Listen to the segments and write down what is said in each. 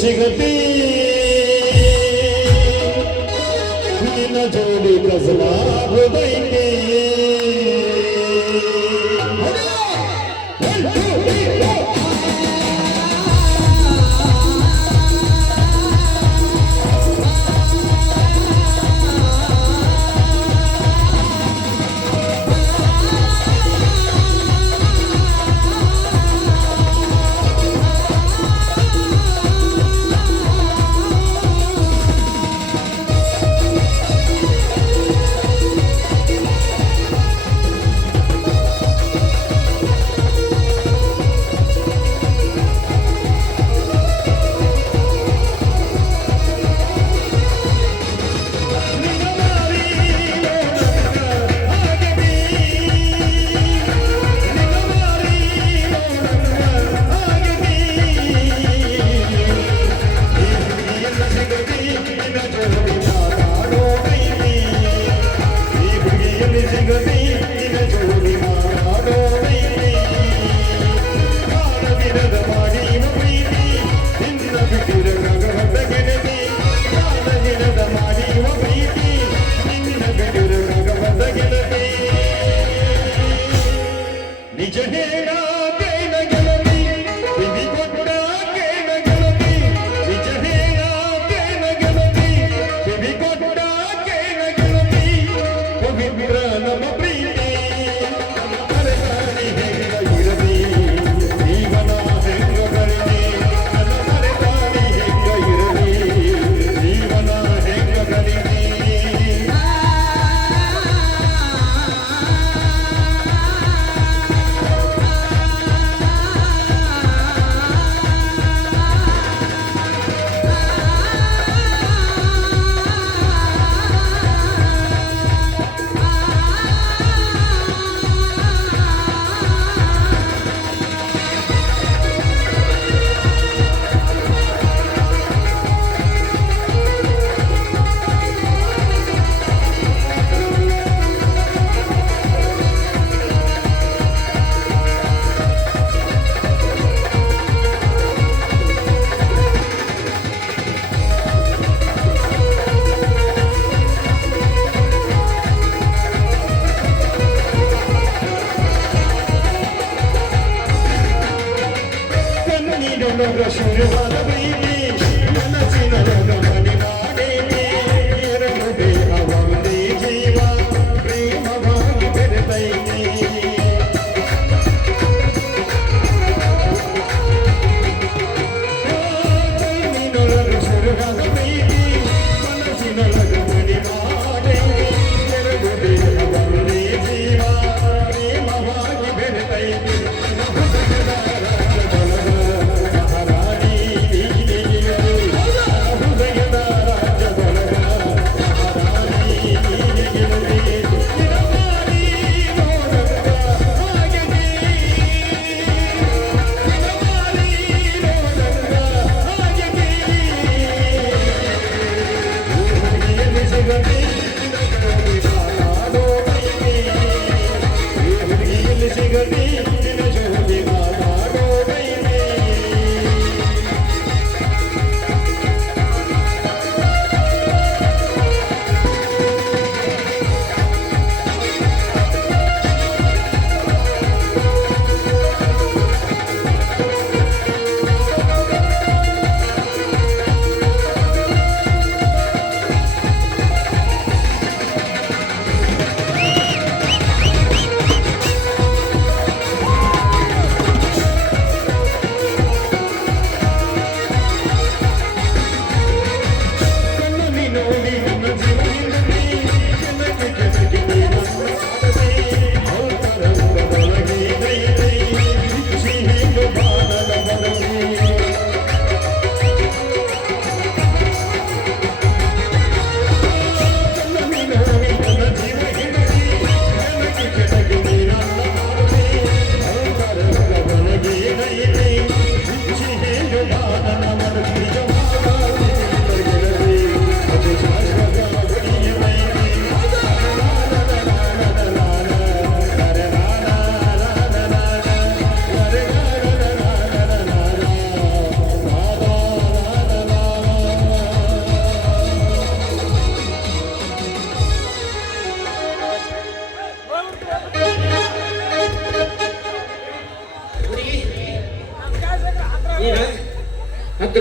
ಸಿಗತಿ ನಿನ್ನ ಜೋಡಿ ಗಜಲಾ ಹೃದಯಕ್ಕೆ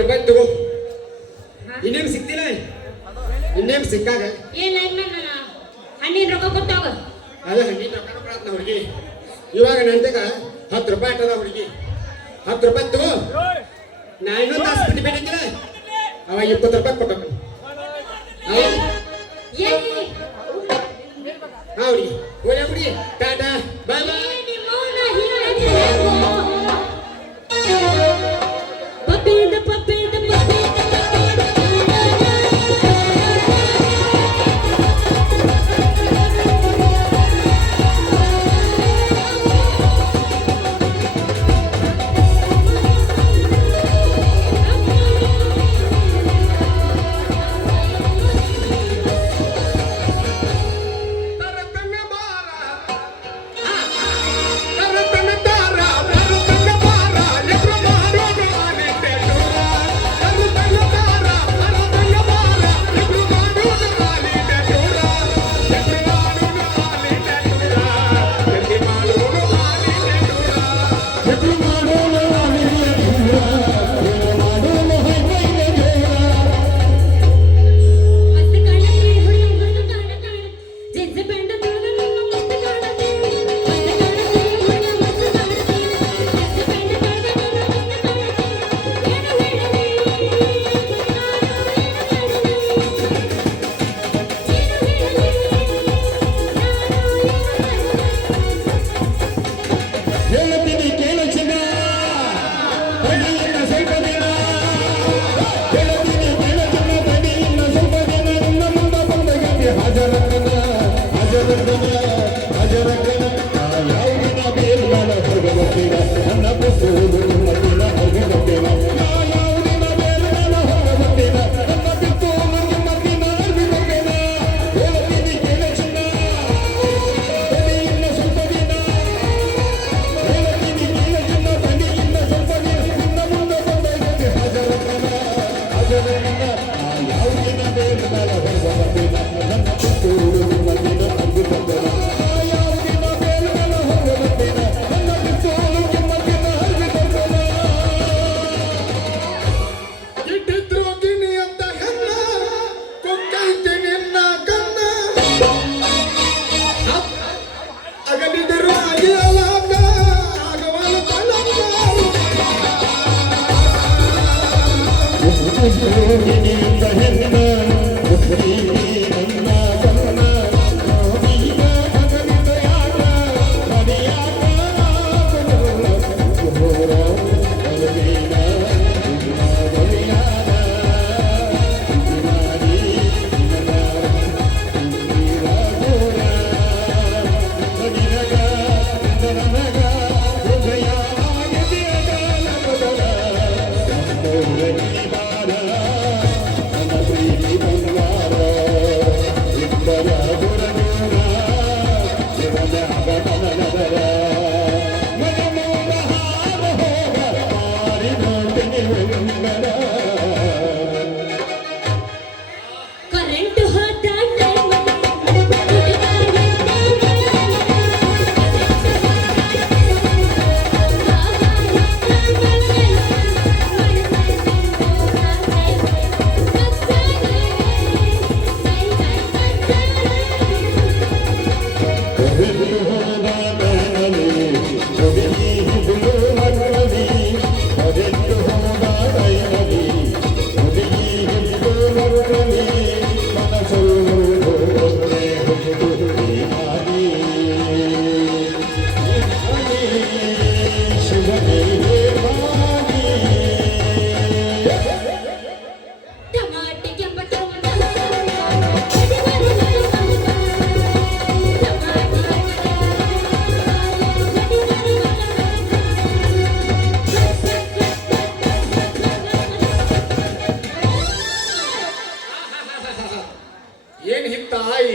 ರೂಪಾಯಿ ತಗೋ. ಇನ್ನೇನು ಸಿಕ್ತಿಲ್ಲ, ಇನ್ನೇನು ಸಿಕ್ಕಾಗ ಏನ್ ಹಣ್ಣಿನ ರೊಕ್ಕ ಕೊಟ್ಟೋಗ. ಅದೇ ಹಣ್ಣಿನ ರೊಕ್ಕ ಕೊಡತ್ತ ಹುಡುಗಿ. ಇವಾಗ ನಂತಗ 10 ರೂಪಾಯಿ ಇಟ್ಟದ ಹುಡುಗಿ. 10 ರೂಪಾಯಿ ತಗೋ. ನಾ ಇನ್ನೊಂದು ತಾಸು ಬಿಟ್ಟು ಬೇಕಿಲ್ಲ, ಅವ 20 ರೂಪಾಯಿ ಕೊಟ್ಟ. ಹಾ ಹುಡುಗಿ, ಹೋಗ್ಯಾ ಹುಡುಗಿ, ಟಾಟಾ ಬಾಯ್ ಬಾಯ್.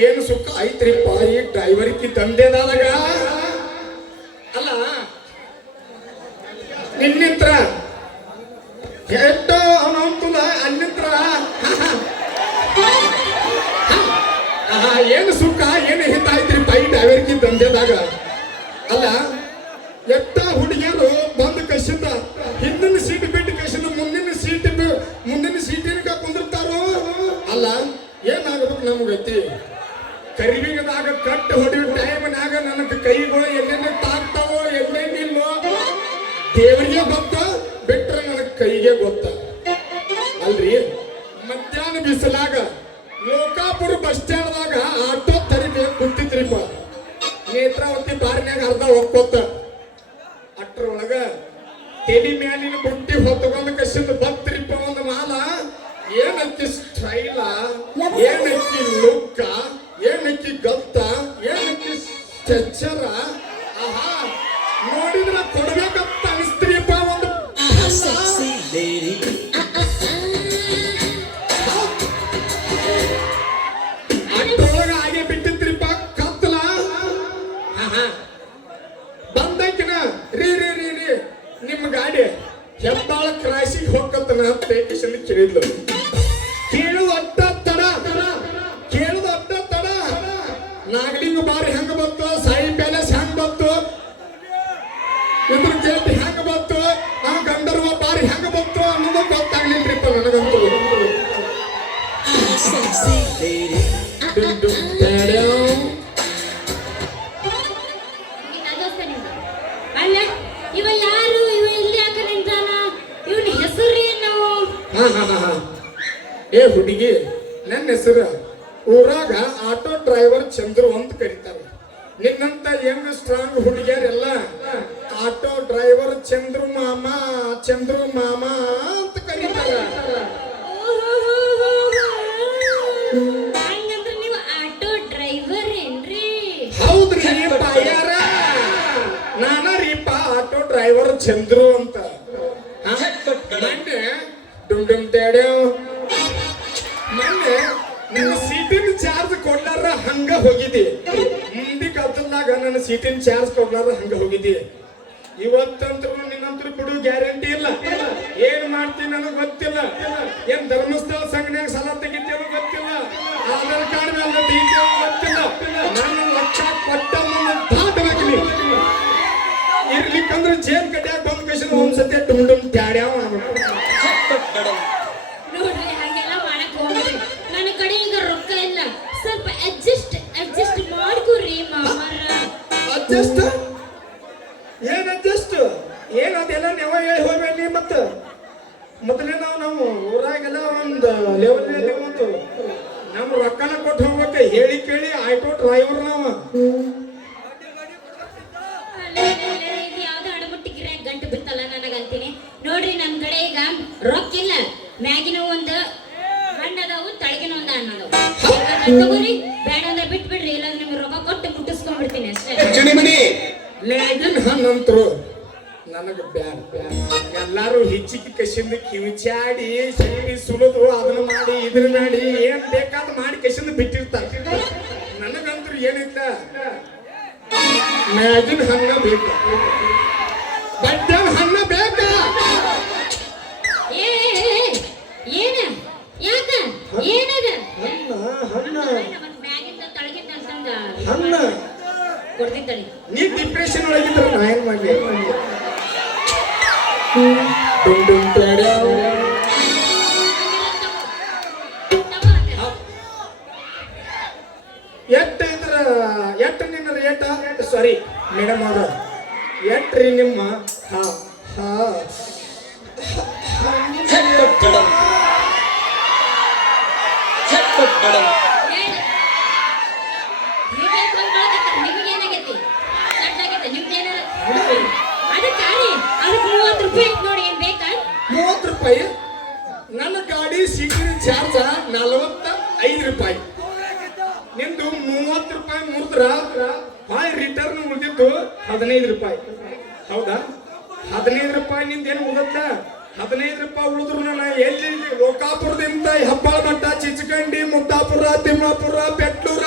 ಏನು ಸುಖ ಐತ್ರಿಪ್ಪ ಈ ಡ್ರೈವರ್ಕಿ ತಂದೆದಾದಾಗ. ಅಲ್ಲ ನಿನ್ನಿತ್ರ ಎಷ್ಟೋ ಅವನಂತದ ಅನ್ನಿತ್ರ ಏನು ಸುಖ ಏನು ಹಿತ ಐತ್ರಿಪ್ಪ ಈ ಡ್ರೈವರ್ಕಿ ತಂದೆದಾಗ. ಅಲ್ಲ ಎಷ್ಟ ಹುಡುಗಿಯರು ಬಂದು ಕಸಿಂದ ಹಿಂದಿನ ಸೀಟ್ ಬಿಟ್ಟು ಕಸಿಂದ ಮುಂದಿನ ಸೀಟ್ ನಮ್ಗತಿ ಕರಿವಿಗದಾಗ ಕಟ್ಟು ಹೊಡೆಯೋ ಟೈಮ್ನಾಗ ನನಗೆ ಕೈಗಳು ಎಲ್ಲೆಲ್ಲಿ ತಾಗ್ತಾವೋ ಎಲ್ಲೆಲ್ಲಿಲ್ವೋ ದೇವರಿಗೆ ಗೊತ್ತ ಬಿಟ್ರೆ ನನಗೆ ಕೈಗೆ ಗೊತ್ತ ಅಲ್ರಿ. ಮಧ್ಯಾಹ್ನ ಬಿಸಿಲಾಗ ಲೋಕಾಪುರ ಬಸ್ ಸ್ಟ್ಯಾಂಡ್ದಾಗ ಆಟೋ ತರಿಗೆ ಕುಂತಿದ್ರಿಪ್ಪ. ನೇತ್ರಾವತಿ ಬಾರಿನಾಗ ಅರ್ಧ ಒಕ್ಕೊತ್ತ ಅಟ್ರೊಳಗ ತೆಲಿ ಮ್ಯಾಲಿನ ಬುಟ್ಟಿ ಹೊತ್ಕೊಂಡ್ ಕಸಿಂದ ಬತ್ರಿಪ್ಪ ಒಂದು ಮಾಲ. ಏನಕ್ಕಿ ಸ್ಟೈಲ, ಏನಕ್ಕಿ ಲುಕ್ಕ, ಏನಕ್ಕಿ ಗತ್ತ, ಏನಕ್ಕಿ ಚಚ್ಚರ, ಆಹಾ ನೋಡಿದ್ರ ಕೊಡ್ಬೇಕಂತ ಅನಿಸ್ತ್ರಿಪ್ಪ ಒಂದು. ಅಟ್ರೊಳಗ ಹಾಗೆ ಬಿಟ್ಟಿದ್ರಿಪ್ಪ ಕತ್ತಲ. ಬಂದಕಿನ ರೀ ರೀ ರೀ ರೀ ನಿಮ್ಮ ಗಾಡಿ ಹೆಬ್ಬಾಳ ಕ್ರಾಸಿಗೆ ಹೋಗತ್ತನ ಅಂತ ಕಿಶನ್ ಕೇಳಿದ್ಲು. ಕೇಳುದು ಅಡ್ಡ ತಡ, ಕೇಳುದು ಅಡ್ಡ ತಡ. ನಾಗಲಿಂಗ ಬಾರಿ ಹೆಂಗ ಬಂತು, ಸಾಯಿ ಪ್ಯಾಲೇಸ್ ಹೆಂಗ ಬಂತು, ಇದ್ರ ಗೇಟ್ ಹೆಂಗ ಬಂತು, ಆ ಗಂಧರ್ವ ಬಾರಿ ಹೆಂಗ ಬಂತು ಅನ್ನೋದು ಗೊತ್ತಾಗ್ಲಿಲ್ರಿಪ್ಪ ನನಗಂತೂ. ಅಲ್ಲ ಇವ ಯಾರು, ಇವ ಇಲ್ಲಿ ಯಾಕೆ ನಿಂತಾನ, ಇವನ ಹೆಸರು ಏನು? ಏ ಹುಡುಗಿ, ನನ್ನ ಹೆಸರು ಊರಾಗ ಆಟೋ ಡ್ರೈವರ್ ಚಂದ್ರು ಅಂತ ಕರೀತಾರೆ. ನಿನ್ನಂತ ಹೆಂಗ್ ಸ್ಟ್ರಾಂಗ್ ಹುಡುಗಿಯರೆಲ್ಲ ಆಟೋ ಡ್ರೈವರ್ ಚಂದ್ರು ಮಾಮ, ಚಂದ್ರು ಮಾಮ ಅಂತ ಕರೀತಾರ. ಹಂಗಂದ್ರೆ ನೀವು ಆಟೋ ಡ್ರೈವರ್ ಏನ್ರಿ? ಹೌದ್ರಿ ಬಾಯಾರ, ನಾನ ರೀಪ ಆಟೋ ಡ್ರೈವರ್ ಚಂದ್ರು ಅಂತ. ಮೊನ್ನೆ ಡುಮ್ ಡುಮ್ ತೇಡ್ಯಾವ್, ಮೊನ್ನೆ ನನ್ನ ಸೀಟಿನ ಚಾರ್ಜ್ ಕೊಡ್ಲಾರ ಹಂಗ ಹೋಗಿದ್ದಿ. ಮುಂದೆ ಕತ್ತಲ್ದಾಗ ನನ್ನ ಸೀಟಿನ ಚಾರ್ಜ್ ಕೊಡ್ಲಾರ ಹಂಗ ಹೋಗಿದ್ದಿ. ಇವತ್ತಂತೂ ನಿನ್ನಂತೂ ಬಿಡು ಗ್ಯಾರಂಟಿ ಇಲ್ಲ. ಏನ್ ಮಾಡ್ತೀನಿ ನನಗೆ ಗೊತ್ತಿಲ್ಲ. ಏನ್ ಧರ್ಮಸ್ಥಳ ಸಂಘನ್ಯಾಗ ಸಾಲ ತೆಗಿತೀವೋ ಗೊತ್ತಿಲ್ಲ. ಆಧಾರ್ ಕಾರ್ಡ್ ಮೇಲೆ ಡೀಟೇಲ್ ಗೊತ್ತಿಲ್ಲ. ನನ್ನ ಲಕ್ಷ ಕೊಟ್ಟ ದಾಟಬೇಕು ನೀ. ಇರ್ಲಿಕ್ಕಂದ್ರೆ ಜೇನ್ ಕಡ್ಯಾಗ ಬಂದ್ ಕಷ್ಟ ಒಂದ್ಸತಿ ಡುಮ್ ಡುಮ್ ತ್ಯಾಡ್ಯಾವ ಮಾಡ್ಬೇಕು. ನೋಡ್ರಿ ಹಂಗೆಲ್ಲ ಮಾಡಕ್ ಹೋಗ್ರಿ. ನನ್ನ ಕಡೆ ಈಗ ರೊಕ್ಕ ಇಲ್ಲ, ಸ್ವಲ್ಪ ಅಡ್ಜಸ್ಟ್ ಮಾಡ್ಕೊರಿ ಮಾಮಾರ. ಅಡ್ಜಸ್ಟ್ ಏನ್ ಅಡ್ಜಸ್ಟ್ ಏನ್ ಅದೆಲ್ಲ ನೆವ ಹೇಳಿ ಹೋಗ್ಬೇಡಿ. ಮೊದಲೇ ನಾವು ಊರಾಗೆಲ್ಲ ಒಂದು ಲೆವೆಲ್ ಬಂತು. ನಮ್ಮ ರೊಕ್ಕನ ಕೊಟ್ಟು ಹೋಗ್ಬೇಕು ಹೇಳಿ ಕೇಳಿ ಆಟೋ ಡ್ರೈವರ್ ನಾವು. ಇದು ಯಾವ್ದೋ ಅಡಮುಟ್ಟಿಗಿರ ಗಂಟು ಬಿತ್ತಲ್ಲ ನನಗಂತೀನಿ. ನೋಡ್ರಿ ನನ್ ಕಡೆ ಈಗ ರೊಕ್ಕ ಇಲ್ಲ. ಮ್ಯಾಗಿನ ಒಂದು ಹಣ್ಣದವು, ತಳಗಿನ ಒಂದು ಹಣ್ಣದವು. ತಗೋರಿ, ಬೇಡ ಅಂದ್ರೆ ಬಿಟ್ಬಿಡ್ರಿ, ಇಲ್ಲ ನಿಮ್ಗೆ ರೊಕ್ಕ ಕೊಟ್ಟು ಮುಟ್ಟಿಸ್ಕೊಂಡ್ಬಿಡ್ತೀನಿ ಅಷ್ಟೇ. ಮ್ಯಾಗಿನ ಹಣ್ಣಂತರು ನನಗೆ ಬ್ಯಾಡ. ಎಲ್ಲಾರು ಹಿಚ್ಚಿಕ್ಕಿ ಕಸಿಂದ ಕಿವಿಚಾಡಿ ಸೀಡಿ ಸುಲಿದು ಅದನ್ನ ಮಾಡಿ ಇದನ್ನ ಮಾಡಿ ಏನ್ ಬೇಕಾದ ಮಾಡಿ ಕಸಿಂದ ಬಿಟ್ಟಿರ್ತಾರೆ. ನನಗಂತೂ ಏನಿಲ್ಲ, ಮ್ಯಾಗಿನ ಹಣ್ಣ ಬೇಕು, ಬಡ್ಡನ ಹಣ್ಣ ಬೇಕಾ. ಏನ ಯಾಕ ಏನದ ಹಣ್ಣ ಮ್ಯಾಗಿಂದ ತಳಗಿಂದ ಅಂತಂದ ಹಣ್ಣ ಕೊಡ್ತಿದ್ದಾಳೆ. ನೀ ಡಿಪ್ರೆಷನ್ ಒಳಗಿದ್ರೆ ನಾ ಏನ್ ಮಾಡ್ಲಿ. ಡುಮ್ ಡುಮ್ ತೇಡ್ಯಾವ್. ಎಟ್ಟು ನಿನ್ನ ರೇಟ? ಸಾರಿ ಮೇಡಮ್ ಅವ್ರ, ಎಟ್ರಿ ನಿಮ್ಮ? ನಿಮಗೇನಾಗೈತಿ? ನಿಮ್ದೇನಾರ ಅದಕ್ಕಾರಿ ಅದಕ್ಕೆ 30 ರೂಪಾಯಿ ನೋಡಿ. ಏನ್ ಬೇಕಾ? 30 ರೂಪಾಯಿ? ನನ್ನ ಗಾಡಿ ಸೀಟಿನ ಚಾರ್ಜ 45 ರೂಪಾಯಿ. ನಿಂದು 30 ರೂಪಾಯಿ ಮುರಿದ್ರ ರಿಟರ್ನ್ ಉಳಿದಿದ್ದು 15 ರೂಪಾಯಿ. ಹೌದಾ? 15 ರೂಪಾಯಿ ನಿಂದ ಏನು ಉಳಿದ? 15 ರೂಪಾಯಿ ಉಳಿದ್ರು ನಾನು ಎಲ್ಲಿ ಲೋಕಾಪುರದಿಂದ ಹೆಬ್ಬಾಳ ಮಠ, ಚಿಚಕಂಡಿ, ಮುದ್ದಾಪುರ, ತಿಮ್ಮಾಪುರ, ಬೆಟ್ಲೂರ,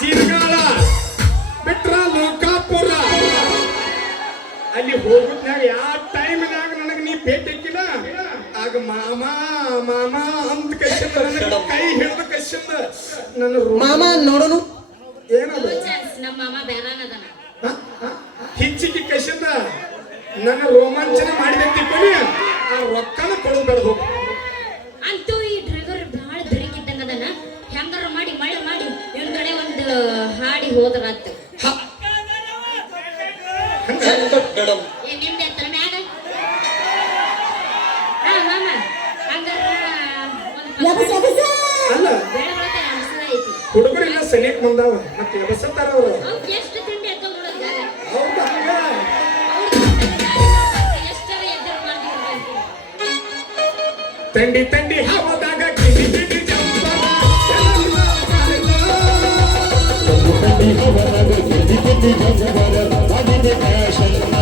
ಜೀರ್ಗಾಳ ಬಿಟ್ರ ಲೋಕಾಪುರ ಅಲ್ಲಿ ಹೋಗುದ್ನಾಗ ಯಾವ ಟೈಮ್ನಾಗ ನನಗೆ ನೀ ಭೇಟಿಕ್ಕಿಲ್ಲ. ಆಗ ಮಾಮ ಮಾಮ ಅಂತ ಕಸಿಂದ ನನಗೆ ಕೈ ಹಿಡಿದು ಕಸಿಂದ ನನ್ನ ಮಾಮ ನೋಡೋನು ಏನದು ನಮ್ಮ ಮಾಮ ಬೇರಾನದನ ಹಿಚ್ಚಿಕ್ಕಿ ಕಸಿಂದ ನನ್ನ ರೋಮಾಂಚನ ಮಾಡಿದಕ್ಕಿಪ್ಪನಿ ಆ ರೊಕ್ಕನ ಕೊಡೋದು ಬೇಡ ಹೋಗು. ಅಂತೂ ಈ ಡ್ರೈವರ್ ಬಹಳ ಬೆರಕಿದ್ದಂಗದನ. ಹೆಂಗಾರ ಹಾಡು ಹಾಡಿ ಹೋದ್ರಾತ ಹ. ಹಂಗ ಏ ನಿಮ್ದು ಎತ್ತರ ಮ್ಯಾಗ ಹಾ ಮಾಮ ಹಂಗಾರ ಅಲ್ಲ ಬೆಳಗೊಳಕ ಅನ್ಸದ ಐತಿ ಹುಡುಗರೆಲ್ಲ ಸನಿಯಕ್ ಬಂದಾವ ಮತ್ತೆ ಎಬಸತ್ತಾರ ಅವರು ಅವ್ಕೆ ಎಷ್ಟು ತಿಂಡಿ ಎದ್ದವ್ ನೋಡೋದ್ ಜಾಗ ಹೌದಾ ಹಂಗ ಎಷ್ಟರ ಎದ್ದರ ಮಾಡ್ತೀವಿ ತಂಡಿ ತಂಡಿ ಹವದಾಗ ಕಿಡಿ ಕಿಡಿ ಜಂಪರ ಎಲ್ಲ ಕಾಲಿಲ್ಲ. ತಂಡಿ ಹವನಗ ಕಿಡಿ ಕಿಡಿ ಜಂಬರ ಮಾಡಿದೆ ಫ್ಯಾಷನ್ನ